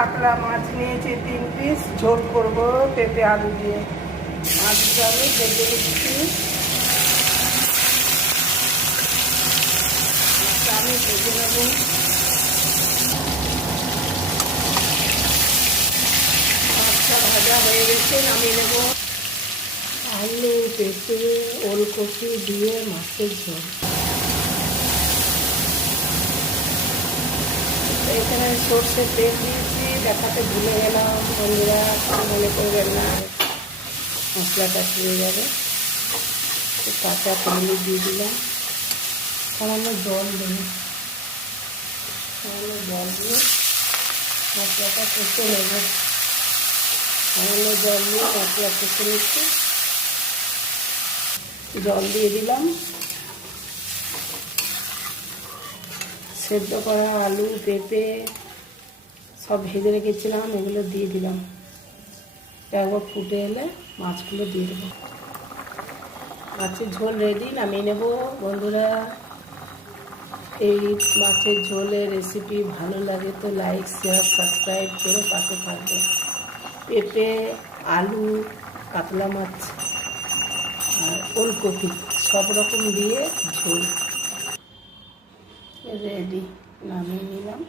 কাতলা মাছ নিয়েছি 3 পিস, ঝোল করব পেঁপে আলু দিয়ে। মাছটা আমি ভেজে নিচ্ছি। মাছটা আমি ভেজে নেব। মাছটা ভাজা হয়ে গেছে, নামিয়ে নেব। আলু, পেঁপে, ওলকপি দিয়ে মাছের ঝোল। এখানে সর্ষের তেল দিয়েছি, দেখাতে ভুলে গেলাম বন্ধুরা, মনে করবেন না, মশলাটা পুড়ে যাবে। কাঁচা তেল দিয়ে দিলাম, সামান্য জল দেব, সামান্য জল দিয়ে মশলাটা কষে নেব। সামান্য জল দিয়ে মশলা কষে নিচ্ছি, জল দিয়ে দিলাম। সেদ্ধ করা আলু, পেঁপে সব ভেজে রেখেছিলাম, এগুলো দিয়ে দিলাম। একবার ফুটে এলে মাছগুলো দিয়ে দেবো। মাছের ঝোল রেডি, নামিয়ে নেব বন্ধুরা। এই মাছের ঝোলের রেসিপি ভালো লাগে তো লাইক, শেয়ার, সাবস্ক্রাইব করে পাশে থাকবে। পেঁপে, আলু, কাতলা মাছ আর ওলকপি সব রকম দিয়ে ঝোল রেডি, নামিয়ে নিলাম।